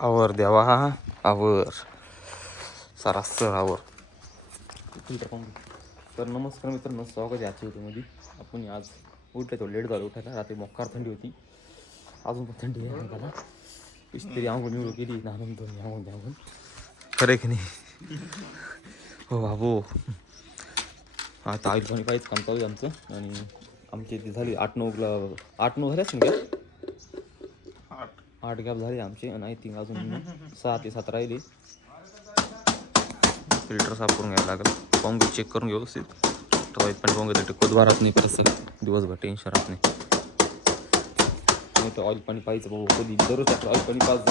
आवर देवा आवर सरासर आवर. तर नमस्कार मित्रांनो स्वागत आहे आजच्या व्हिडिओमध्ये. आपण आज उठले तो लेट झालं उठायला. रात्री मोकार थंडी होती. अजून पण थंडी आहे अंगाला. कशी तरी आंघोळ निवडू केली नाहून दोन आंघोळ द्यावून खरं की नाही? हो बाबू. आता पाणी पाहिजे काम चालू आहे आमचं. आणि आमची ती झाली आठ नऊला आठ नऊ झाले असेल का? आठ गॅप झाले आमचे आणि आय थिंक अजून सहा ते सात राहिले. फिल्टर साफ करून घ्यायला लागेल. घेऊ चेक करून घेऊ व्यवस्थित. वाईट पाणी पाहून घेतो टिकवत भारत नाही परत सर दिवसभर टेन्शन राहत नाही. नाही तर ऑइल पाणी पाहिजे भाऊ कधी दररोज त्याचं ऑइल पाणी पाच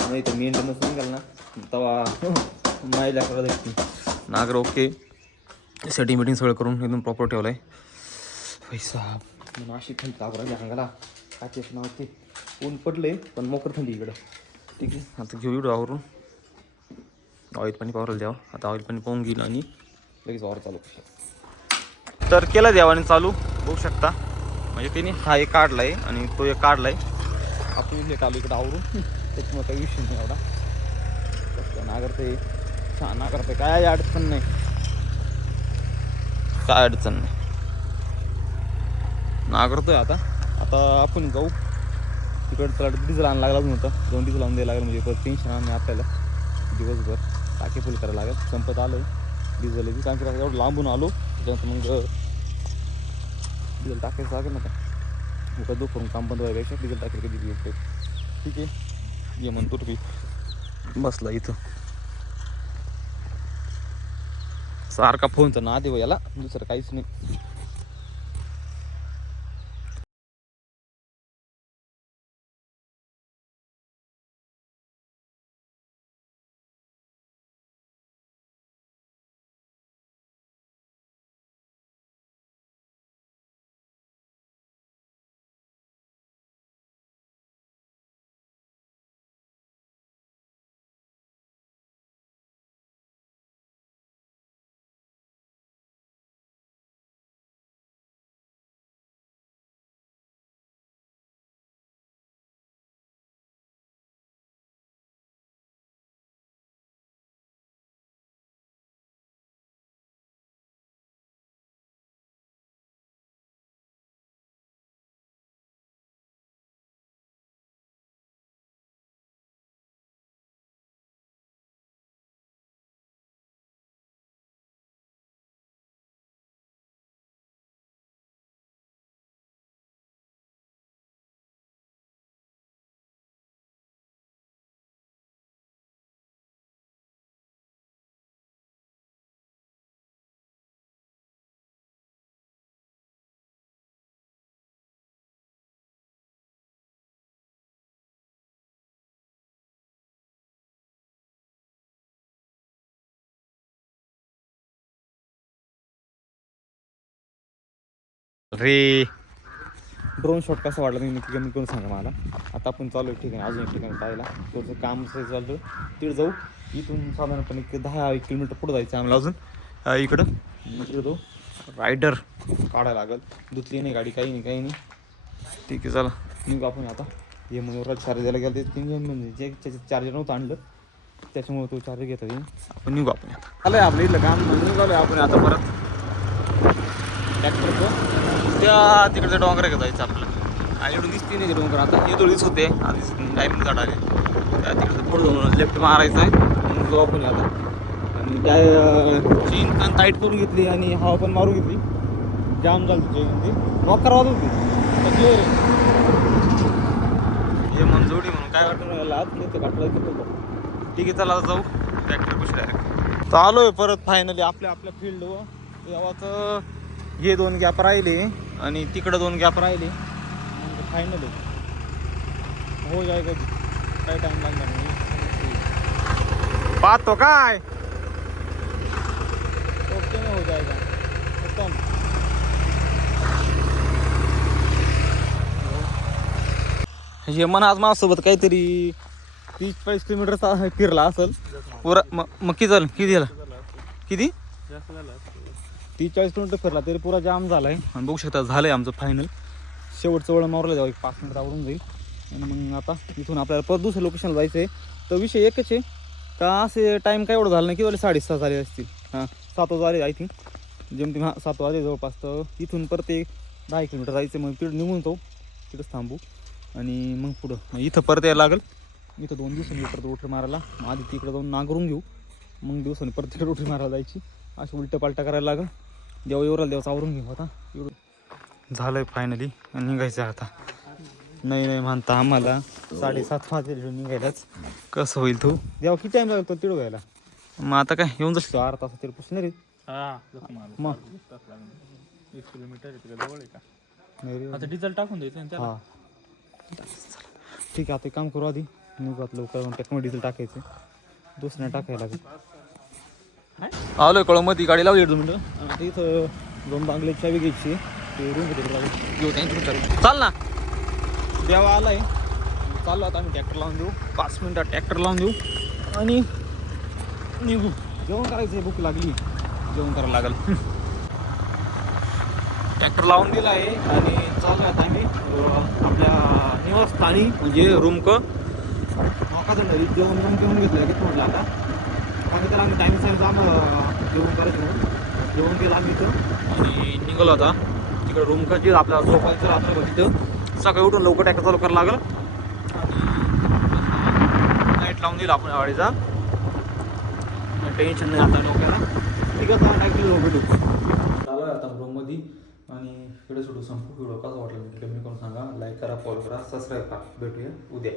नाही तर मेंटेनन्स नाही गेला ना. तेव्हा मायला करा देखील नागर ओके सेटिंग मिटिंग सगळं करून एकदम प्रॉपर ठेवलं आहे पैसा नाशिक थंडी ताप राहिली अंगाला. काय तेच नाव ते. ऊन पडले पण मोकर थंडी इकडं. ठीक आहे आता घेऊ इकडं आवरून. ऑइल पाणी पावरायला द्यावं. आता ऑइल पाणी पाहून घेईल आणि लगेच वावर चालू तर केलं देवाने चालू. बघू शकता. म्हणजे त्याने हा एक काढला आहे आणि तो एक काढला आहे आपण लेट आलो इकडं आवरून. त्याच्यामुळे काही विषय नाही एवढा. नागरते छान नागरते काय अडचण नाही. काय अडचण नाही. नागरतोय आता. आता आपण जाऊ. तिकडं त्याला डिझेल आणायला लागला अजून होतं. दोन डिझेल आणून द्यायला लागेल म्हणजे परत टेन्शन आणि आपल्याला. दिवसभर टाकी फुल करायला लागेल. संपत आलं आहे डिझेल बी कारण की आता एवढं लांबून आलो त्याच्यानंतर मग डिझेल टाकायचं लागेल ना का दुख करून काम बंद व्हायपेक्षा डिझेल टाकेल कधी दिवस ठीक आहे. ये म्हणतो तुम्ही बसला इथं. सारखा फोनचा ना देव याला. दुसरं काहीच नाही. रे. ड्रोन शॉट कसा वाटला मी नक्की कमी करून सांगा मला? आता आपण चालू आहे ठिकाणी अजून एक ठिकाणी पाहायला. थोडंसं काम असं चालतं. तिकडे जाऊ. इथून साधारणपणे एक दहा एक किलोमीटर पुढं जायचं आम्हाला अजून. इकडं. मग तिकडे जाऊ. रायडर काढायला लागेल. धुतली नाही गाडी काही नाही काही नाही. ठीक आहे चला. निघू आपण आता. हे मनोहरात चार्जरला द्यायला गेलं ते तीन म्हणजे जे त्याचं चार्जर नव्हतं आणलं त्याच्यामुळे तो चार्जर घेता येईल आपण निघू आपण आता. आलं आपलं इथलं काम. निघालो आपण आता परत ट्रॅक्टरचं त्या तिकडच्या डोंगरा जायचं आपल्याला आणि एवढं दिसते नाही डोंगर. आता हे थोडीच होते. आधी झाड झाडाले त्या तिकडचं थोडं जाऊन लेफ्ट मारायचं आहे. मग जाऊ आपण आता. आणि त्या अं, चेन पण टाईट करून घेतली आणि हवा पण मारून घेतली. जाम झालं तुझे ते नॉकर वाजत होती. आता हे मंजोडी म्हणून काय वाटतं आज नाही तर काटला ठीक आहे चला आता जाऊ. ट्रॅक्टर कुठे डायरेक्ट चालू आहे परत फायनली आपल्या आपल्या फील्डवर तेव्हाच हे दोन गॅप राहिले. आणि तिकडं दोन गॅप राहिले. म्हणजे फायनल हो जाय कधी. काय टाइम लागणार नाही. पाहतो काय? ओके हो जायगा उत्तम हे मन आज माझ्यासोबत काहीतरी तीस चाळीस किलोमीटरचा फिरला असेल. पुरा मग मग किती झालं? किती झालं? किती? तीस चाळीस किलोमीटर फिरला तरी पुरा जाम झालाय. आणि बघू शकता झालं आहे आमचं फायनल शेवटचं वळण मारलं जाऊ एक पाच मिनिट आवरून जाईल. आणि मग आता इथून आपल्याला परत दुसऱ्या लोकेशनला जायचं आहे तर विषय एकच आहे का असे टाईम काय एवढं झालं नाही की वाले साडेसहा झाले असतील? हां सात वाजले आय थिंक जेमतेम हां सात वाजले जवळपास. तर इथून परत एक दहा किलोमीटर जायचं मग तिकडं निघून जाऊ. तिथंच थांबू. आणि मग पुढं. इथं परत यायला लागेल. इथं दोन दिवसांनी परत उठरी मारायला. मग आधी तिकडं जाऊन नांगरून घेऊ. मग दिवसांनी परत तिकडे उठरी मारायला जायची. अशी उलटं पालटा करायला लागेल. देवा एवढं देवाचं आवरून घेऊ आता. एवढं. झालंय फायनली निघायचं आता. नाही नाही म्हणता आम्हाला. साडेसात वाजले निघायलाच. कसं होईल तू? देवा किती टाइम लागतो तिकडं व्हायला मग आता काय? येऊन जाशील? अर्धा तास तरी पुसणार मग. किलोमीटर आहे तिकडे जवळ आहे का? नाही रे. आता डिझेल टाकून द्यायचं हा. ठीक आहे आता एक काम करू आधी. निघू आता लवकर टेक्नॉलॉजी डिझेल टाकायचं दुसऱ्या टाकायला लागेल. आलोय कळमध्ये गाडी लावली दोन मिनटं आता इथं दोन बांगले चावी घ्यायची. ते रूम घेऊ त्यांची चाल ना. देवा आलाय. चाललो आता आम्ही ट्रॅक्टर लावून देऊ. पाच मिनटात ट्रॅक्टर लावून देऊ. आणि निघू. जेवण करायचं आहे भूक लागली. जेवण करायला लागेल. ट्रॅक्टर लावून दिला आहे. आणि चालू आता आम्ही अं, आपल्या निवासस्थानी. म्हणजे रूम क? मोकाचं घरी जेवण जेवण घेऊन घेतलं की म्हटलं आता? बाकी तर आम्ही टाईम साईड जाम जेवण करायचं. जेवण केलं आम्ही इथं. आणि निघालो आता. तिकडे रूम का जे आपल्या झोपायचं रात्र तिथं. सकाळी उठून लवकर ट्रॅक्टर चालू करायला लागलं. लाइट लावून दिला आपण गाडीचा. टेन्शन नाही आता डोक्याला. ठीक आहे आता ट्रॅक्टर भेटू. चालू आहे आता रूममध्ये आणि इकडे सोडू संपू. व्हिडिओ कसा वाटला कमेंट करून सांगा. लाईक करा फॉलो करा सबस्क्राईब करा. भेटूया उद्या.